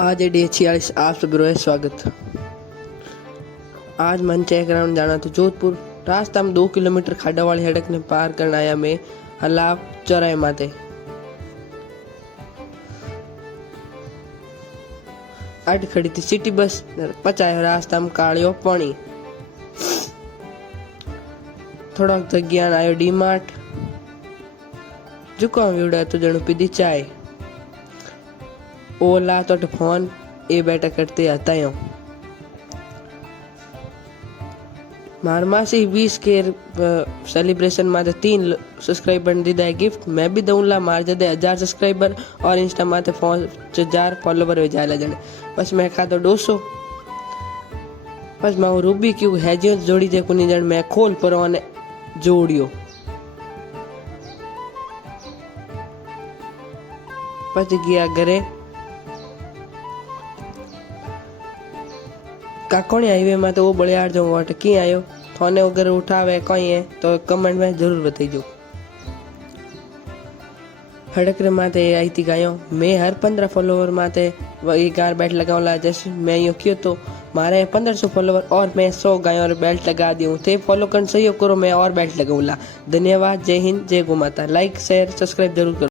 आज डे 46 आप सभी का स्वागत। आज मन चेक ग्राउंड जाना तो जोधपुर रास्ता में 2 किलोमीटर खाड़ा वाली सड़क ने पार करना आया मैं हलाव चौराहे माते अट खड़ी थी सिटी बस पचाए रास्ता में कालियो पानी थोड़ा जग्यान आयो डी मार्ट जुकाम विड़ा तो जणु पीधी चाय ओला तो फोन ए बैठा करते आता हूँ मार मासी 20 के सेलिब्रेशन माते 3 सब्सक्राइबर ने दीदा है गिफ्ट। मैं भी दूंला मार जदे 1000 सब्सक्राइबर और इंस्टा माते 5000 फॉलोवर हो जाए जने बस मैं खा तो 200 बस मैं रूबी क्यों है जो जोड़ी दे कुनी जन मैं खोल पर ने जोड़ियो बस गया घरे काकोनी हाईवे में तो वो बलियार जो वाट की आयो थाने अगर उठावे कहीं है तो कमेंट में जरूर बताइजो। हड़करे माते आई थी गायो मैं हर 15 फॉलोवर माते वही गार बेल्ट लगाऊंला जैसे मैं यो क्यों तो मारे 1500 फॉलोवर और मैं 100 गायों और बेल्ट लगा दी हूँ थे फॉलो कर सही करो मैं और बेल्ट लगाऊंला। धन्यवाद। जय हिंद जय गौ माता। लाइक शेयर सब्सक्राइब जरूर करो।